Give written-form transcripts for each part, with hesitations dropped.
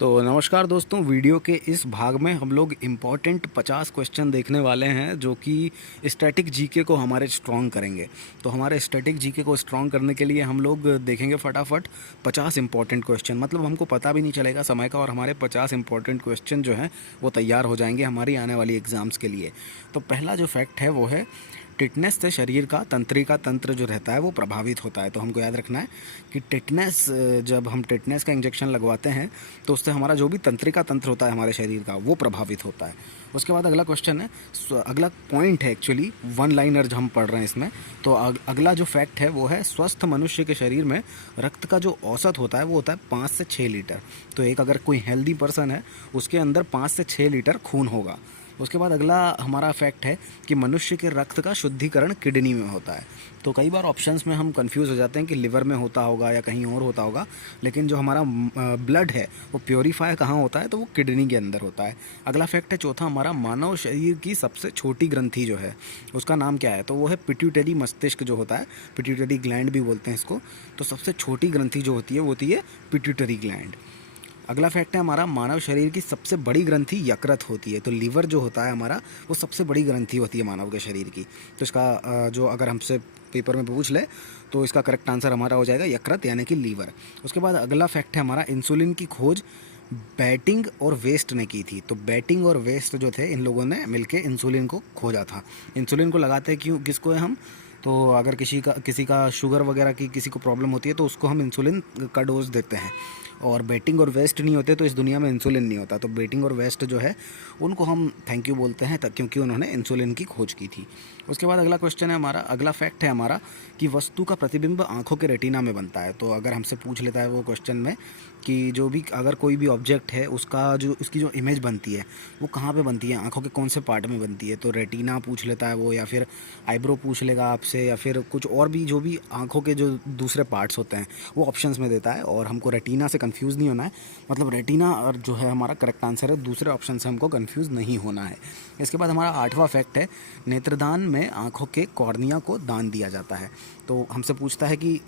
तो नमस्कार दोस्तों, वीडियो के इस भाग में हम लोग इम्पॉर्टेंट 50 क्वेश्चन देखने वाले हैं जो कि स्टैटिक जीके को हमारे स्ट्रॉन्ग करेंगे। तो हमारे स्टैटिक जीके को स्ट्रॉन्ग करने के लिए हम लोग देखेंगे फटाफट 50 इंपॉर्टेंट क्वेश्चन, मतलब हमको पता भी नहीं चलेगा समय का और हमारे 50 इंपॉर्टेंट क्वेश्चन जो हैं वो तैयार हो जाएंगे हमारी आने वाली एग्ज़ाम्स के लिए। तो पहला जो फैक्ट है वो है टिटनेस से शरीर का तंत्रिका तंत्र जो रहता है वो प्रभावित होता है। तो हमको याद रखना है कि टिटनेस, जब हम टिटनेस का इंजेक्शन लगवाते हैं तो उससे हमारा जो भी तंत्रिका तंत्र होता है हमारे शरीर का वो प्रभावित होता है। उसके बाद अगला क्वेश्चन है, अगला पॉइंट है एक्चुअली वन लाइनर जो हम पढ़ रहे हैं इसमें। तो अगला जो फैक्ट है वो है स्वस्थ मनुष्य के शरीर में रक्त का जो औसत होता है वो होता है 5 से 6 लीटर। तो एक अगर कोई हेल्दी पर्सन है उसके अंदर 5 से 6 लीटर खून होगा। उसके बाद अगला हमारा फैक्ट है कि मनुष्य के रक्त का शुद्धिकरण किडनी में होता है। तो कई बार ऑप्शंस में हम कंफ्यूज हो जाते हैं कि लिवर में होता होगा या कहीं और होता होगा, लेकिन जो हमारा ब्लड है वो प्योरीफाई कहाँ होता है, तो वो किडनी के अंदर होता है। अगला फैक्ट है चौथा, हमारा मानव शरीर की सबसे छोटी ग्रंथि जो है उसका नाम क्या है, तो वो है पिट्यूटरी मस्तिष्क जो होता है, पिट्यूटरी ग्लैंड भी बोलते हैं इसको। तो सबसे छोटी ग्रंथि जो होती है वो होती है पिट्यूटरी ग्लैंड। अगला फैक्ट है हमारा मानव शरीर की सबसे बड़ी ग्रंथि यकृत होती है। तो लीवर जो होता है हमारा वो सबसे बड़ी ग्रंथि होती है मानव के शरीर की। तो इसका जो अगर हमसे पेपर में पूछ ले तो इसका करेक्ट आंसर हमारा हो जाएगा यकृत यानी कि लीवर। उसके बाद अगला फैक्ट है हमारा इंसुलिन की खोज बैटिंग और वेस्ट ने की थी। तो बैटिंग और वेस्ट जो थे इन लोगों ने मिलके इंसुलिन को खोजा था। इंसुलिन को लगाते हैं क्यों, किसको है हम, तो अगर किसी का शुगर वगैरह की किसी को प्रॉब्लम होती है तो उसको हम इंसुलिन का डोज देते हैं। और बेटिंग और वेस्ट नहीं होते तो इस दुनिया में इंसुलिन नहीं होता। तो बेटिंग और वेस्ट जो है उनको हम थैंक यू बोलते हैं क्योंकि उन्होंने इंसुलिन की खोज की थी। उसके बाद अगला क्वेश्चन है हमारा, अगला फैक्ट है हमारा कि वस्तु का प्रतिबिंब आंखों के रेटिना में बनता है। तो अगर हमसे पूछ लेता है वो क्वेश्चन में कि जो भी अगर कोई भी ऑब्जेक्ट है उसकी जो इमेज बनती है वो कहाँ पे बनती है, आंखों के कौन से पार्ट में बनती है, तो रेटिना पूछ लेता है वो, या फिर आईब्रो पूछ लेगा आपसे, या फिर कुछ और भी जो भी आंखों के जो दूसरे पार्ट्स होते हैं वो ऑप्शंस में देता है। और हमको रेटिना से कंफ्यूज नहीं होना है, मतलब रेटिना और जो है हमारा करेक्ट आंसर है, दूसरे ऑप्शन से हमको कंफ्यूज नहीं होना है। इसके बाद हमारा आठवां फैक्ट है नेत्रदान में आंखों के कॉर्निया को दान दिया जाता है। तो हमसे पूछता है कि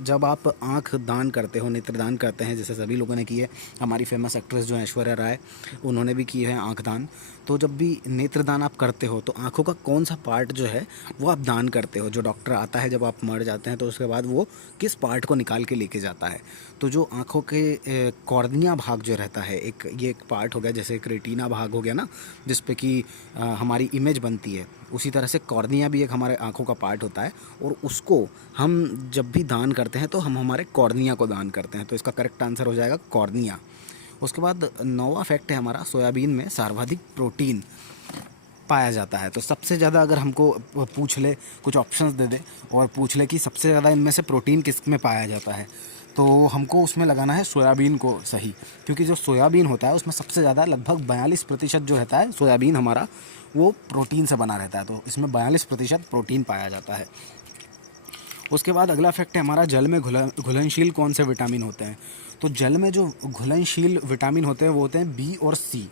जब आप आंख दान करते हो, नेत्रदान करते हैं, जैसे सभी लोगों ने की है, हमारी फेमस एक्ट्रेस जो है ऐश्वर्या राय उन्होंने भी की है आंख दान। तो जब भी नेत्रदान आप करते हो तो आंखों का कौन सा पार्ट जो है वो आप दान करते हो, जो डॉक्टर आता है जब आप मर जाते हैं तो उसके बाद वो किस पार्ट को निकाल के लेके जाता है। तो जो आंखों के कॉर्निया भाग जो रहता है, ये एक पार्ट हो गया, जैसे एक रेटिना भाग हो गया ना जिस पे कि हमारी इमेज बनती है, उसी तरह से कॉर्निया भी एक हमारे आंखों का पार्ट होता है और उसको हम जब भी दान करते हैं तो हम हमारे कॉर्निया को दान करते हैं। तो इसका करेक्ट आंसर हो जाएगा कॉर्निया। उसके बाद नौवां फैक्ट है हमारा, सोयाबीन में सर्वाधिक प्रोटीन पाया जाता है। तो सबसे ज़्यादा अगर हमको पूछ ले, कुछ ऑप्शंस दे दे और पूछ ले कि सबसे ज़्यादा इनमें से प्रोटीन किस में पाया जाता है, तो हमको उसमें लगाना है सोयाबीन को सही, क्योंकि जो सोयाबीन होता है उसमें सबसे ज़्यादा लगभग 42% जो रहता है सोयाबीन हमारा वो प्रोटीन से बना रहता है। तो इसमें 42% प्रोटीन पाया जाता है। उसके बाद अगला फैक्ट है हमारा, जल में घुलनशील कौन से विटामिन होते हैं। तो जल में जो घुलनशील विटामिन होते हैं वो होते हैं बी और सी।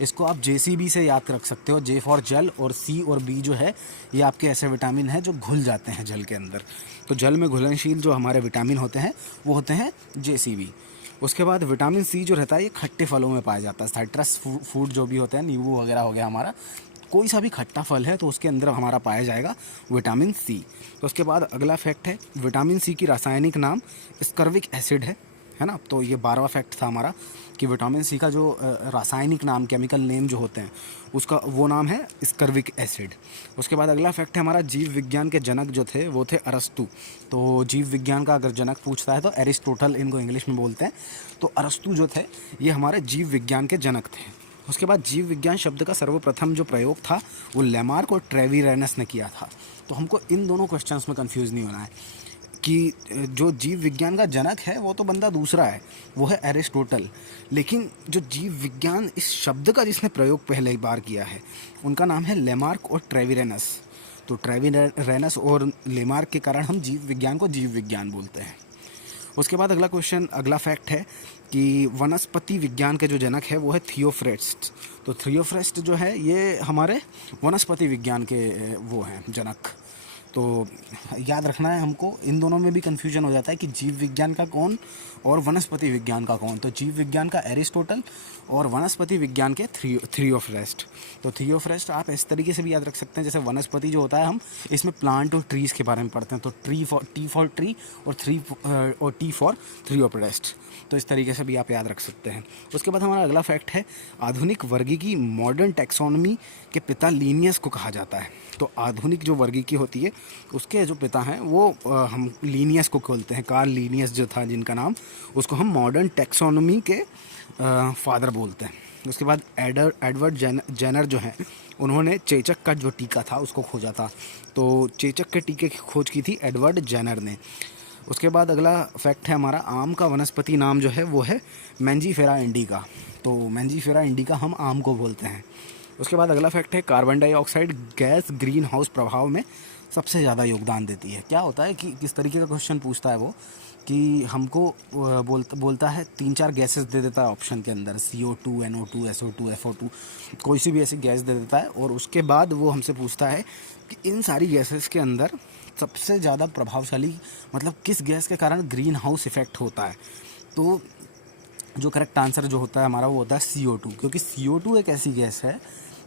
इसको आप JCB से याद रख सकते हो, J फॉर जल और C और B जो है ये आपके ऐसे विटामिन हैं जो घुल जाते हैं जल के अंदर। तो जल में घुलनशील जो हमारे विटामिन होते हैं वो होते हैं JCB। उसके बाद विटामिन C जो रहता है ये खट्टे फलों में पाया जाता है। साइट्रस फूड जो भी होते हैं, नींबू वगैरह हो गया हमारा, कोई सा भी खट्टा फल है तो उसके अंदर हमारा पाया जाएगा विटामिन C। तो उसके बाद अगला फैक्ट है, विटामिन C की रासायनिक नाम स्कर्विक एसिड है ना। तो ये 12वां फैक्ट था हमारा कि विटामिन C का जो रासायनिक नाम, केमिकल नेम जो होते हैं उसका वो नाम है स्कर्विक एसिड। उसके बाद अगला फैक्ट है हमारा, जीव विज्ञान के जनक जो थे वो थे अरस्तु। तो जीव विज्ञान का अगर जनक पूछता है तो एरिस्टोटल इनको इंग्लिश में बोलते हैं। तो अरस्तु जो थे ये हमारे जीव विज्ञान के जनक थे। उसके बाद जीव विज्ञान शब्द का सर्वप्रथम जो प्रयोग था वो लेमार्क और ट्रेविरेनस ने किया था। तो हमको इन दोनों क्वेश्चंस में कंफ्यूज नहीं होना है कि जो जीव विज्ञान का जनक है वो तो बंदा दूसरा है, वो है एरिस्टोटल, लेकिन जो जीव विज्ञान इस शब्द का जिसने प्रयोग पहले बार किया है उनका नाम है लेमार्क और ट्रेविरेनस। तो ट्रेविरेनस और लेमार्क के कारण हम जीव विज्ञान को जीव विज्ञान बोलते हैं। उसके बाद अगला फैक्ट है कि वनस्पति विज्ञान के जो जनक है वो है थियोफ्रेस्ट। तो थियोफ्रेस्ट जो है ये हमारे वनस्पति विज्ञान के वो हैं जनक। तो याद रखना है हमको, इन दोनों में भी कन्फ्यूजन हो जाता है कि जीव विज्ञान का कौन और वनस्पति विज्ञान का कौन। तो जीव विज्ञान का एरिस्टोटल और वनस्पति विज्ञान के थियोफ्रेस्ट। तो थियोफ्रेस्ट आप इस तरीके से भी याद रख सकते हैं, जैसे वनस्पति जो होता है हम इसमें प्लांट और ट्रीज़ के बारे में पढ़ते हैं, तो टी फॉर ट्री और टी फॉर थियोफ्रेस्ट। तो इस तरीके से भी आप याद रख सकते हैं। उसके बाद हमारा अगला फैक्ट है, आधुनिक वर्गीकी मॉडर्न टैक्सोनॉमी के पिता लीनियस को कहा जाता है। तो आधुनिक जो वर्गीकी होती है उसके जो पिता हैं वो हम लीनियस को बोलते हैं। कार्ल लीनियस जो था जिनका नाम, उसको हम मॉडर्न टैक्सोनॉमी के फादर बोलते हैं। उसके बाद एडवर्ड जेनर जो हैं उन्होंने चेचक का जो टीका था उसको खोजा था। तो चेचक के टीके की खोज की थी एडवर्ड जेनर ने। उसके बाद अगला फैक्ट है हमारा, आम का वनस्पति नाम जो है वो है मैंजीफेरा इंडिका। तो मैंजीफेरा इंडिका हम आम को बोलते हैं। उसके बाद अगला फैक्ट है, carbon dioxide gas green house प्रभाव में सबसे ज़्यादा योगदान देती है। क्या होता है कि किस तरीके का क्वेश्चन पूछता है वो, कि हमको बोलता है 3-4 गैसेस दे देता है ऑप्शन के अंदर, CO2, NO2, SO2, FO2, कोई सी भी ऐसी गैस दे देता है, और उसके बाद वो हमसे पूछता है कि इन सारी गैसेस के अंदर सबसे ज़्यादा प्रभावशाली मतलब किस गैस के कारण ग्रीन हाउस इफेक्ट होता है। तो जो करेक्ट आंसर जो होता है हमारा वो होता है CO2, क्योंकि CO2 एक ऐसी गैस है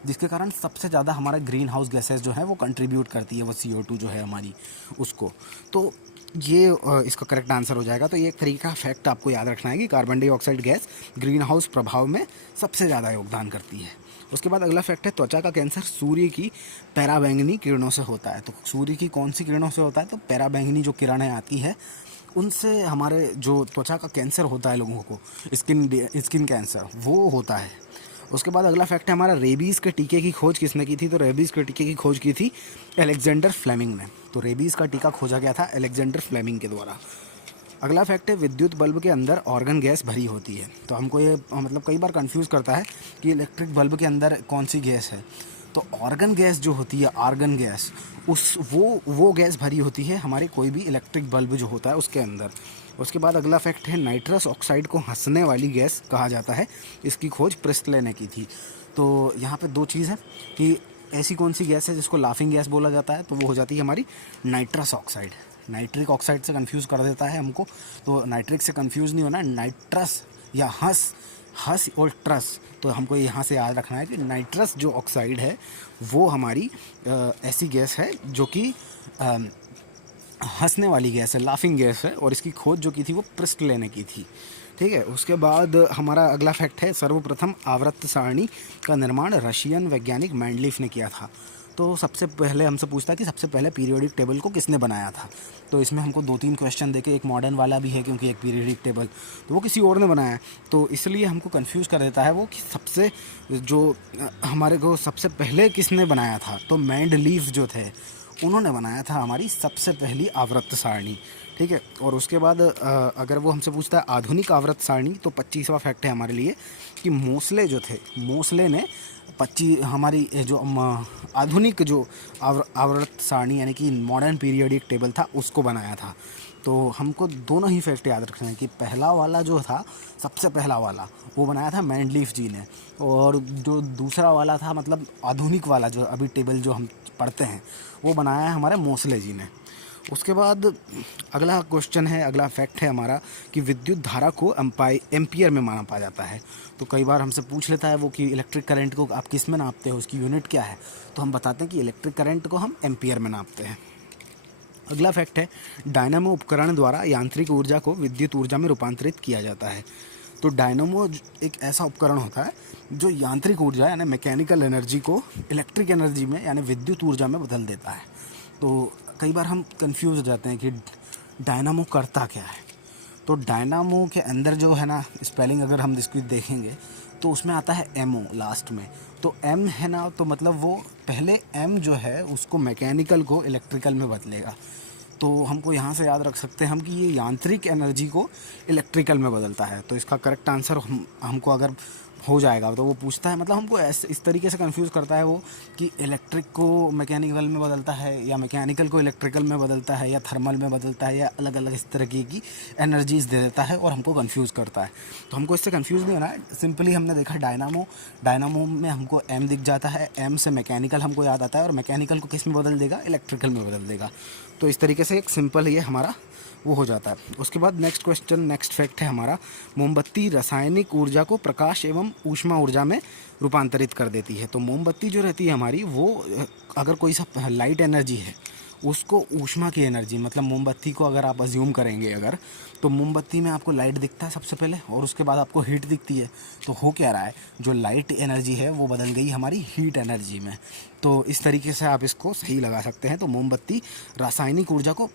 जिसके कारण सबसे ज़्यादा हमारा ग्रीन हाउस गैसेस जो है वो कंट्रीब्यूट करती है, वो CO2 जो है हमारी उसको। तो ये इसका करेक्ट आंसर हो जाएगा। तो ये एक तरीके का फैक्ट आपको याद रखना है कि carbon dioxide gas green house प्रभाव में सबसे ज़्यादा योगदान करती है। उसके बाद अगला फैक्ट है, त्वचा का कैंसर सूर्य की पैराबैंगनी किरणों से होता है। तो सूर्य की कौन सी किरणों से होता है? तो पैराबैंगनी जो किरणें आती है उनसे हमारे जो त्वचा का कैंसर होता है लोगों को, स्किन कैंसर, वो होता है। उसके बाद अगला फैक्ट है हमारा, रेबीज़ के टीके की खोज किसने की थी? तो रेबीज़ के टीके की खोज की थी अलेक्जेंडर फ्लेमिंग ने। तो रेबीज़ का टीका खोजा गया था अलेक्जेंडर फ्लेमिंग के द्वारा। अगला फैक्ट है, विद्युत बल्ब के अंदर ऑर्गन गैस भरी होती है। तो हमको ये मतलब कई बार कंफ्यूज करता है कि इलेक्ट्रिक बल्ब के अंदर कौन सी गैस है। तो ऑर्गन गैस जो होती है, आर्गन गैस, वो गैस भरी होती है हमारे कोई भी इलेक्ट्रिक बल्ब जो होता है उसके अंदर। उसके बाद अगला फैक्ट है, नाइट्रस ऑक्साइड को हंसने वाली गैस कहा जाता है। इसकी खोज प्रिस्टले ने की थी। तो यहाँ पे 2 चीज़ है कि ऐसी कौन सी गैस है जिसको लाफिंग गैस बोला जाता है, तो वो हो जाती है हमारी नाइट्रस ऑक्साइड। नाइट्रिक ऑक्साइड से कंफ्यूज कर देता है हमको, तो नाइट्रिक से कंफ्यूज नहीं होना, नाइट्रस या हंस और ट्रस। तो हमको यहाँ से याद रखना है कि नाइट्रस जो ऑक्साइड है वो हमारी ऐसी गैस है जो कि हंसने वाली गैस है, लाफिंग गैस है, और इसकी खोज जो की थी वो प्रिस्टले ने की थी। ठीक है। उसके बाद हमारा अगला फैक्ट है, सर्वप्रथम आवर्त सारणी का निर्माण रशियन वैज्ञानिक मेंडलीफ ने किया था। तो सबसे पहले हमसे पूछता है कि सबसे पहले पीरियोडिक टेबल को किसने बनाया था। तो इसमें हमको 2-3 क्वेश्चन देके, एक मॉडर्न वाला भी है क्योंकि एक पीरियोडिक टेबल तो वो किसी और ने बनाया, तो इसलिए हमको कंफ्यूज कर देता है वो कि सबसे जो हमारे को सबसे पहले किसने बनाया था। तो मेंडलीफ जो थे उन्होंने बनाया था हमारी सबसे पहली आवर्त सारणी। ठीक है। और उसके बाद अगर वो हमसे पूछता है आधुनिक आवर्त सारणी, तो 25वां फैक्ट है हमारे लिए कि मोसले जो थे, मोसले ने हमारी जो आधुनिक जो आवर्त सारणी यानी कि मॉडर्न पीरियोडिक टेबल था उसको बनाया था। तो हमको दोनों ही फैक्ट याद रखना है कि पहला वाला जो था, सबसे पहला वाला, वो बनाया था मेंडलीफ जी ने, और जो दूसरा वाला था मतलब आधुनिक वाला जो अभी टेबल जो हम पढ़ते हैं वो बनाया है हमारे मोसले जी ने। उसके बाद अगला क्वेश्चन है, अगला फैक्ट है हमारा कि विद्युत धारा को एम्पियर में मापा जाता है। तो कई बार हमसे पूछ लेता है वो कि इलेक्ट्रिक करंट को आप किस में नापते हो, उसकी यूनिट क्या है। तो हम बताते हैं कि इलेक्ट्रिक करंट को हम एम्पियर में नापते हैं। अगला फैक्ट है, डायनामो उपकरण द्वारा यांत्रिक ऊर्जा को विद्युत ऊर्जा में रूपांतरित किया जाता है। तो डायनामो एक ऐसा उपकरण होता है जो यांत्रिक ऊर्जा यानी मैकेनिकल एनर्जी को इलेक्ट्रिक एनर्जी में यानी विद्युत ऊर्जा में बदल देता है। तो कई बार हम कंफ्यूज हो जाते हैं कि डायनामो करता क्या है। तो डायनामो के अंदर जो है ना, स्पेलिंग अगर हम इसकी देखेंगे तो उसमें आता है एमओ लास्ट में। तो एम है ना, तो मतलब वो पहले एम जो है उसको मैकेनिकल को इलेक्ट्रिकल में बदलेगा। तो हमको यहाँ से याद रख सकते हैं हम कि ये यांत्रिक एनर्जी को इलेक्ट्रिकल में बदलता है। तो इसका करेक्ट आंसर हमको अगर हो जाएगा। तो वो पूछता है, मतलब हमको ऐसे इस तरीके से कंफ्यूज करता है वो कि इलेक्ट्रिक को मैकेनिकल में बदलता है या मैकेनिकल को इलेक्ट्रिकल में बदलता है या थर्मल में बदलता है या अलग अलग इस तरीके की एनर्जीज दे देता है और हमको कंफ्यूज करता है। तो हमको इससे कंफ्यूज नहीं होना है। सिंपली हमने देखा डायनामो में हमको एम दिख जाता है, एम से मैकेनिकल हमको याद आता है और मैकेनिकल को किस में बदल देगा, इलेक्ट्रिकल में बदल देगा। तो इस तरीके से एक सिंपल ये हमारा वो हो जाता है। उसके बाद नेक्स्ट क्वेश्चन, नेक्स्ट फैक्ट है हमारा, मोमबत्ती रासायनिक ऊर्जा को प्रकाश एवं ऊष्मा ऊर्जा में रूपांतरित कर देती है। तो मोमबत्ती जो रहती है हमारी, वो अगर कोई सा लाइट एनर्जी है उसको ऊष्मा की एनर्जी, मतलब मोमबत्ती को अगर आप अज्यूम करेंगे अगर, तो मोमबत्ती में आपको लाइट दिखता है सबसे पहले और उसके बाद आपको हीट दिखती है। तो हो क्या रहा है, जो लाइट एनर्जी है वो बदल गई हमारी हीट एनर्जी में। तो इस तरीके से आप इसको सही लगा सकते हैं। तो मोमबत्ती रासायनिक ऊर्जा को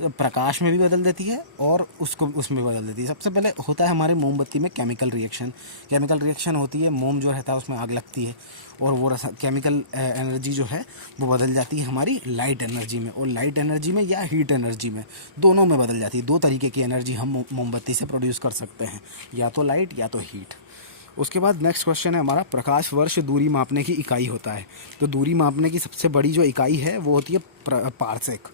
प्रकाश में भी बदल देती है और उसको उसमें बदल देती है। सबसे पहले होता है हमारे मोमबत्ती में केमिकल रिएक्शन होती है। मोम जो रहता है उसमें आग लगती है और वो केमिकल एनर्जी जो है वो बदल जाती है हमारी लाइट एनर्जी में, और लाइट एनर्जी में या हीट एनर्जी में, दोनों में बदल जाती है। दो तरीके की एनर्जी हम मोमबत्ती से प्रोड्यूस कर सकते हैं, या तो लाइट या तो हीट। उसके बाद नेक्स्ट क्वेश्चन है हमारा, प्रकाश वर्ष दूरी मापने की इकाई होता है। तो दूरी मापने की सबसे बड़ी जो इकाई है वो होती है पारसेक।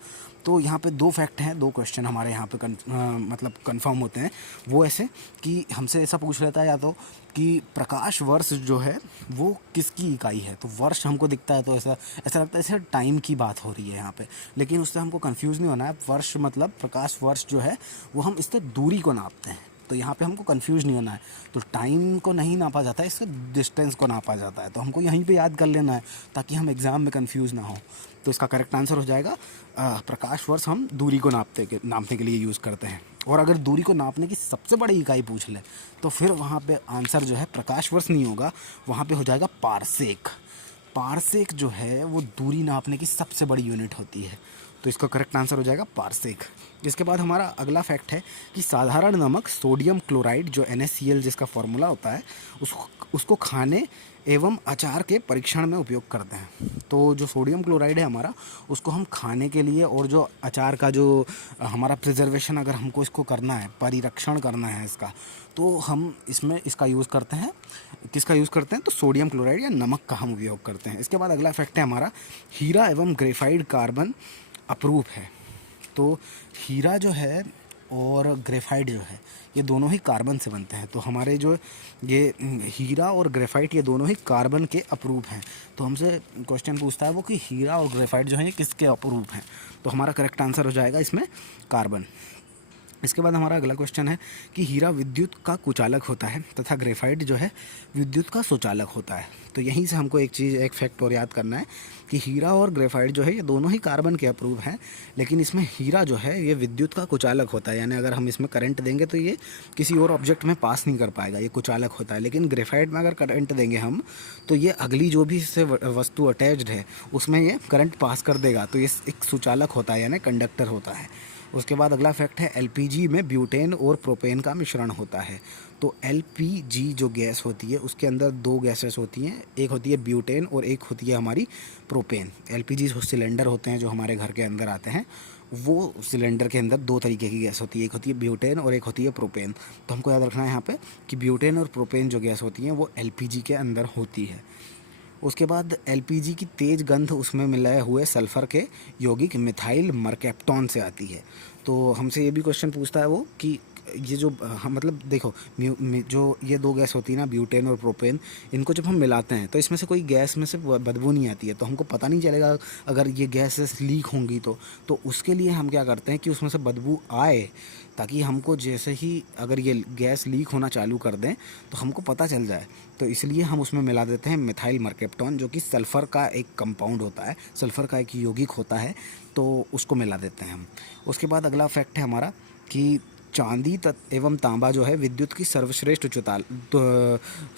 तो यहाँ पे दो फैक्ट हैं, दो क्वेश्चन हमारे यहाँ पे मतलब कंफर्म होते हैं। वो ऐसे कि हमसे ऐसा पूछ लेता है या तो कि प्रकाश वर्ष जो है वो किसकी इकाई है। तो वर्ष हमको दिखता है तो ऐसा ऐसा लगता है जैसे टाइम की बात हो रही है यहाँ पे, लेकिन उससे हमको कंफ्यूज नहीं होना है। वर्ष मतलब प्रकाश वर्ष जो है वो हम इससे दूरी को नापते हैं, तो यहाँ पे हमको कंफ्यूज नहीं होना है। तो टाइम को नहीं नापा जाता है, इससे डिस्टेंस को नापा जाता है। तो हमको यहीं पे याद कर लेना है ताकि हम एग्ज़ाम में कंफ्यूज ना हो। तो इसका करेक्ट आंसर हो जाएगा प्रकाश वर्ष हम दूरी को नापने के लिए यूज़ करते हैं। और अगर दूरी को नापने की सबसे बड़ी इकाई पूछ ले तो फिर वहाँ पे आंसर जो है प्रकाश वर्ष नहीं होगा, वहाँ पे हो जाएगा पारसेक। पारसेक जो है वो दूरी नापने की सबसे बड़ी यूनिट होती है। तो इसका करेक्ट आंसर हो जाएगा पारसेक। इसके बाद हमारा अगला फैक्ट है कि साधारण नमक सोडियम क्लोराइड जो NaCl जिसका फॉर्मूला होता है उसको खाने एवं अचार के परीक्षण में उपयोग करते हैं। तो जो सोडियम क्लोराइड है हमारा, उसको हम खाने के लिए और जो अचार का जो हमारा प्रिजर्वेशन, अगर हमको इसको करना है, परिरक्षण करना है इसका, तो हम इसमें इसका यूज़ करते हैं। किसका यूज़ करते हैं? तो सोडियम क्लोराइड या नमक का हम उपयोग करते हैं। इसके बाद अगला फैक्ट है हमारा, हीरा एवं ग्रेफाइट कार्बन अप्रूफ है। तो हीरा जो है और ग्रेफाइट जो है ये दोनों ही कार्बन से बनते हैं। तो हमारे जो ये हीरा और ग्रेफाइट ये दोनों ही कार्बन के अप्रूफ हैं। तो हमसे क्वेश्चन पूछता है वो कि हीरा और ग्रेफाइट जो है ये किसके अप्रूफ हैं। तो हमारा करेक्ट आंसर हो जाएगा इसमें कार्बन। इसके बाद हमारा अगला क्वेश्चन है कि हीरा विद्युत का कुचालक होता है तथा ग्रेफाइट जो है विद्युत का सुचालक होता है। तो यहीं से हमको एक फैक्ट और याद करना है कि हीरा और ग्रेफाइट जो है ये दोनों ही कार्बन के अप्रूव हैं, लेकिन इसमें हीरा जो है ये विद्युत का कुचालक होता है। यानी अगर हम इसमें करंट देंगे तो ये किसी और ऑब्जेक्ट में पास नहीं कर पाएगा, ये कुचालक होता है। लेकिन ग्रेफाइट में अगर करंट देंगे हम तो ये अगली जो भी इससे वस्तु अटैच्ड है उसमें ये करंट पास कर देगा। तो ये एक सुचालक होता है, यानी कंडक्टर होता है। उसके बाद अगला फैक्ट है, LPG में ब्यूटेन और प्रोपेन का मिश्रण होता है। तो LPG जो गैस होती है उसके अंदर दो गैसेस होती हैं, एक होती है ब्यूटेन और एक होती है हमारी प्रोपेन। LPG सिलेंडर होते हैं जो हमारे घर के अंदर आते हैं, वो सिलेंडर के अंदर दो तरीके की गैस होती है, एक होती है ब्यूटेन और एक होती है प्रोपेन। तो हमको याद रखना है यहाँ पे कि ब्यूटेन और प्रोपेन जो गैस होती हैं वो LPG के अंदर होती है। उसके बाद LPG की तेज़ गंध उसमें मिलाए हुए सल्फ़र के यौगिक मिथाइल मरकैप्टॉन से आती है। तो हमसे ये भी क्वेश्चन पूछता है वो कि ये जो मतलब देखो जो ये दो गैस होती है ना, ब्यूटेन और प्रोपेन, इनको जब हम मिलाते हैं तो इसमें से कोई गैस में से बदबू नहीं आती है। तो हमको पता नहीं चलेगा अगर ये गैसेस लीक होंगी तो उसके लिए हम क्या करते हैं कि उसमें से बदबू आए, ताकि हमको जैसे ही अगर ये गैस लीक होना चालू कर दें तो हमको पता चल जाए। तो इसलिए हम उसमें मिला देते हैं मिथाइल मरकैप्टॉन, जो कि सल्फ़र का एक कंपाउंड होता है, सल्फ़र का एक यौगिक होता है, तो उसको मिला देते हैं हम। उसके बाद अगला फैक्ट है हमारा कि चांदी एवं तांबा जो है विद्युत की सर्वश्रेष्ठ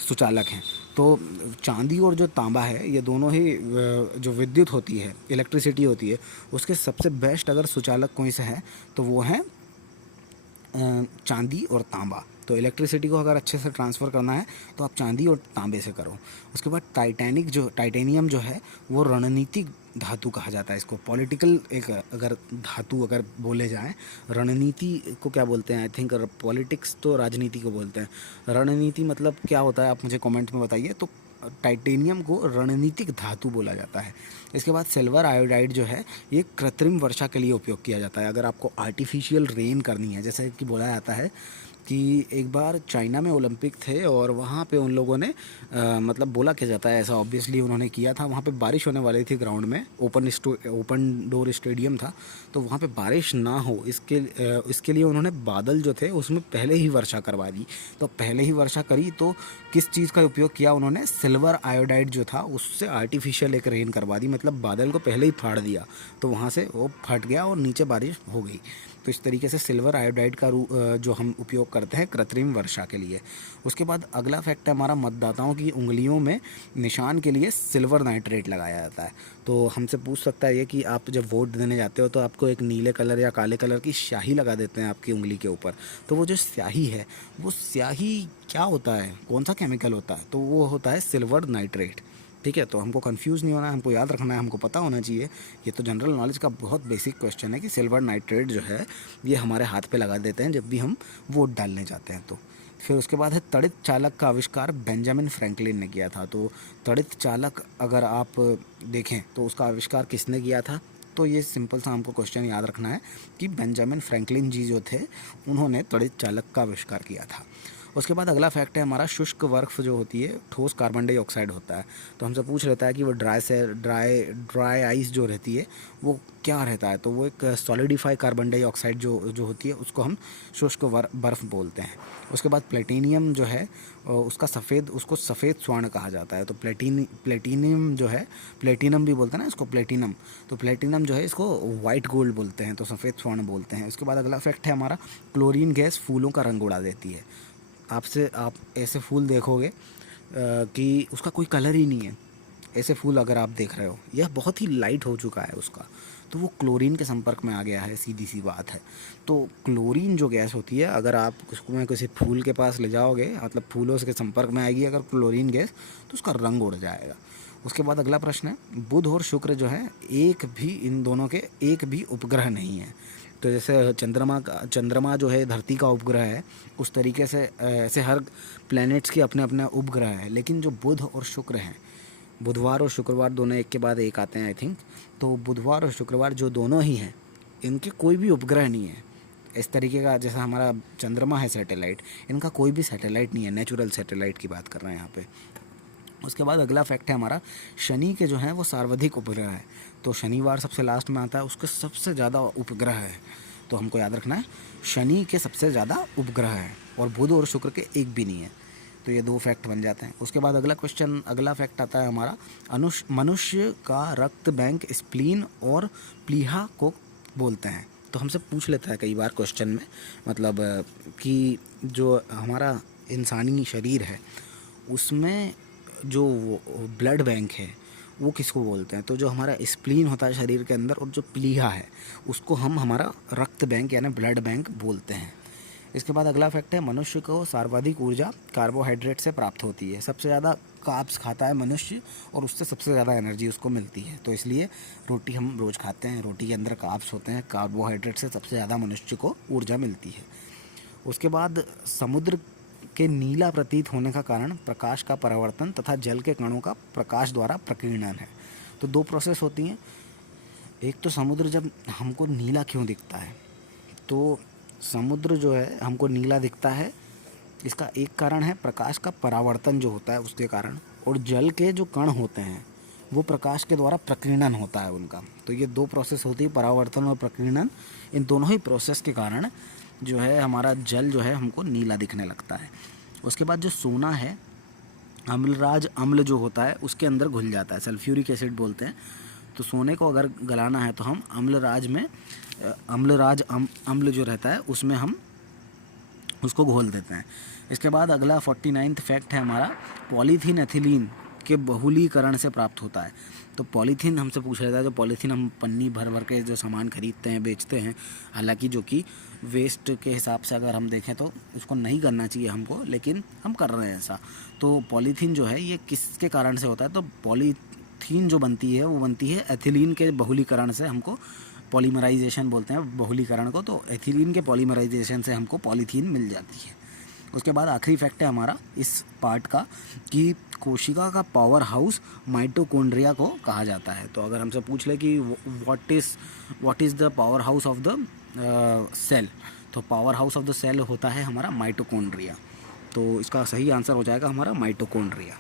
सुचालक हैं। तो चांदी और जो तांबा है ये दोनों ही जो विद्युत होती है, इलेक्ट्रिसिटी होती है, उसके सबसे बेस्ट अगर सुचालक कोई से है तो वो है चांदी और तांबा। तो इलेक्ट्रिसिटी को अगर अच्छे से ट्रांसफ़र करना है तो आप चांदी और तांबे से करो। उसके बाद टाइटेनियम जो है वो रणनीतिक धातु कहा जाता है इसको। पॉलिटिकल एक अगर धातु अगर बोले जाएं, रणनीति को क्या बोलते हैं, आई थिंक पॉलिटिक्स तो राजनीति को बोलते हैं, रणनीति मतलब क्या होता है आप मुझे कमेंट में बताइए। तो टाइटेनियम को रणनीतिक धातु बोला जाता है। इसके बाद सिल्वर आयोडाइड जो है ये कृत्रिम वर्षा के लिए उपयोग किया जाता है। अगर आपको आर्टिफिशियल रेन करनी है, जैसे कि बोला जाता है कि एक बार चाइना में ओलंपिक थे और वहाँ पे उन लोगों ने मतलब बोला क्या जाता है, ऐसा ऑब्वियसली उन्होंने किया था, वहाँ पे बारिश होने वाली थी ग्राउंड में, ओपन डोर स्टेडियम था, तो वहाँ पे बारिश ना हो इसके लिए उन्होंने बादल जो थे उसमें पहले ही वर्षा करवा दी। तो पहले ही वर्षा करी तो किस चीज़ का उपयोग किया उन्होंने, सिल्वर आयोडाइड जो था उससे आर्टिफिशियल एक रेन करवा दी, मतलब बादल को पहले ही फाड़ दिया तो वहाँ से वो फट गया और नीचे बारिश हो गई। तो इस तरीके से सिल्वर आयोडाइड का जो हम उपयोग करते हैं कृत्रिम वर्षा के लिए। उसके बाद अगला फैक्ट है हमारा, मतदाताओं की उंगलियों में निशान के लिए सिल्वर नाइट्रेट लगाया जाता है। तो हमसे पूछ सकता है ये कि आप जब वोट देने जाते हो तो आपको एक नीले कलर या काले कलर की स्याही लगा देते हैं आपकी उंगली के ऊपर, तो वो जो स्याही है वो स्याही क्या होता है, कौन सा केमिकल होता है, तो वो होता है सिल्वर नाइट्रेट। ठीक है, तो हमको कंफ्यूज नहीं होना है, हमको याद रखना है, हमको पता होना चाहिए। ये तो जनरल नॉलेज का बहुत बेसिक क्वेश्चन है कि सिल्वर नाइट्रेट जो है ये हमारे हाथ पे लगा देते हैं जब भी हम वोट डालने जाते हैं। तो फिर उसके बाद है तड़ित चालक का आविष्कार बेंजामिन फ्रैंकलिन ने किया था। तो तड़ित चालक अगर आप देखें तो उसका आविष्कार किसने किया था, तो ये सिंपल सा हमको क्वेश्चन याद रखना है कि बेंजामिन फ्रैंकलिन जी जो थे उन्होंने तड़ित चालक का आविष्कार किया था। उसके बाद अगला फैक्ट है हमारा, शुष्क बर्फ जो होती है ठोस कार्बन डाइऑक्साइड होता है। तो हमसे पूछ लेता है कि वो ड्राई आइस जो रहती है वो क्या रहता है, तो वो एक सॉलिडिफाई कार्बन डाइऑक्साइड जो होती है उसको हम शुष्क बर्फ बोलते हैं। उसके बाद प्लेटिनियम जो है उसको सफ़ेद स्वर्ण कहा जाता है। तो प्लेटिनियम जो है, प्लेटिनम भी बोलते हैं ना इसको, प्लेटिनम, तो प्लेटिनम जो है इसको वाइट गोल्ड बोलते हैं, तो सफ़ेद स्वर्ण बोलते हैं। उसके बाद अगला फैक्ट है हमारा, क्लोरीन गैस फूलों का रंग उड़ा देती है। आप ऐसे फूल देखोगे कि उसका कोई कलर ही नहीं है, ऐसे फूल अगर आप देख रहे हो, यह बहुत ही लाइट हो चुका है उसका, तो वो क्लोरीन के संपर्क में आ गया है, सीधी सी बात है। तो क्लोरीन जो गैस होती है अगर आप उसको में किसी फूल के पास ले जाओगे, मतलब फूलों के संपर्क में आएगी अगर क्लोरीन गैस, तो उसका रंग उड़ जाएगा। उसके बाद अगला प्रश्न है, बुध और शुक्र जो है इन दोनों के एक भी उपग्रह नहीं है। तो जैसे चंद्रमा जो है धरती का उपग्रह है, उस तरीके से ऐसे हर प्लैनेट्स के अपने अपने उपग्रह हैं, लेकिन जो बुध और शुक्र हैं, बुधवार और शुक्रवार दोनों एक के बाद एक आते हैं आई थिंक, तो बुधवार और शुक्रवार जो दोनों ही हैं इनके कोई भी उपग्रह नहीं है। इस तरीके का जैसा हमारा चंद्रमा है सैटेलाइट, इनका कोई भी सैटेलाइट नहीं है, नेचुरल सैटेलाइट की बात कर रहे हैं यहाँ पे। उसके बाद अगला फैक्ट है हमारा, शनि के जो हैं वो सर्वाधिक उपग्रह है। तो शनिवार सबसे लास्ट में आता है, उसके सबसे ज़्यादा उपग्रह है, तो हमको याद रखना है शनि के सबसे ज़्यादा उपग्रह है और बुध और शुक्र के एक भी नहीं है। तो ये 2 फैक्ट बन जाते हैं। उसके बाद अगला फैक्ट आता है हमारा, मनुष्य का रक्त बैंक स्प्लीन और प्लीहा को बोलते हैं। तो हमसे पूछ लेता है कई बार क्वेश्चन में, मतलब कि जो हमारा इंसानी शरीर है उसमें जो ब्लड बैंक है वो किसको बोलते हैं, तो जो हमारा स्प्लीन होता है शरीर के अंदर और जो प्लीहा है उसको हम हमारा रक्त बैंक यानी ब्लड बैंक बोलते हैं। इसके बाद अगला फैक्ट है, मनुष्य को सर्वाधिक ऊर्जा कार्बोहाइड्रेट से प्राप्त होती है। सबसे ज़्यादा कार्ब्स खाता है मनुष्य और उससे सबसे ज़्यादा एनर्जी उसको मिलती है, तो इसलिए रोटी हम रोज़ खाते हैं, रोटी के अंदर कार्ब्स होते हैं, कार्बोहाइड्रेट से सबसे ज़्यादा मनुष्य को ऊर्जा मिलती है। उसके बाद समुद्र के नीला प्रतीत होने का कारण प्रकाश का परावर्तन तथा जल के कणों का प्रकाश द्वारा प्रकीर्णन है। तो 2 प्रोसेस होती हैं, एक तो समुद्र जब हमको नीला क्यों दिखता है, तो समुद्र जो है हमको नीला दिखता है, इसका एक कारण है प्रकाश का परावर्तन जो होता है उसके कारण, और जल के जो कण होते हैं वो प्रकाश के द्वारा प्रकीर्णन होता है उनका। तो ये 2 प्रोसेस होती है, परावर्तन और प्रकीर्णन, इन दोनों ही प्रोसेस के कारण जो है हमारा जल जो है हमको नीला दिखने लगता है। उसके बाद जो सोना है, अम्लराज अम्ल जो होता है उसके अंदर घुल जाता है, सल्फ्यूरिक एसिड बोलते हैं। तो सोने को अगर गलाना है तो हम अम्ल जो रहता है उसमें हम उसको घोल देते हैं। इसके बाद अगला 49वां फैक्ट है हमारा, पॉलीथीन एथिलीन के बहुलीकरण से प्राप्त होता है। तो पॉलीथीन हमसे पूछा जाता है, जो पॉलीथीन हम पन्नी भर भर के जो सामान खरीदते हैं बेचते हैं, हालांकि जो कि वेस्ट के हिसाब से अगर हम देखें तो उसको नहीं करना चाहिए हमको, लेकिन हम कर रहे हैं ऐसा। तो पॉलीथीन जो है ये किसके कारण से होता है, तो पॉलीथीन जो बनती है वो बनती है एथिलीन के बहुलीकरण से, हमको पॉलीमराइजेशन बोलते हैं बहुलीकरण को, तो एथिलीन के पॉलीमराइजेशन से हमको पॉलीथीन मिल जाती है। उसके बाद आखिरी फैक्ट है हमारा इस पार्ट का कि कोशिका का पावर हाउस माइटोकॉन्ड्रिया को कहा जाता है। तो अगर हमसे पूछ ले कि what is the power house of the cell, तो power house of the cell होता है हमारा माइटोकॉन्ड्रिया। तो इसका सही आंसर हो जाएगा हमारा माइटोकॉन्ड्रिया।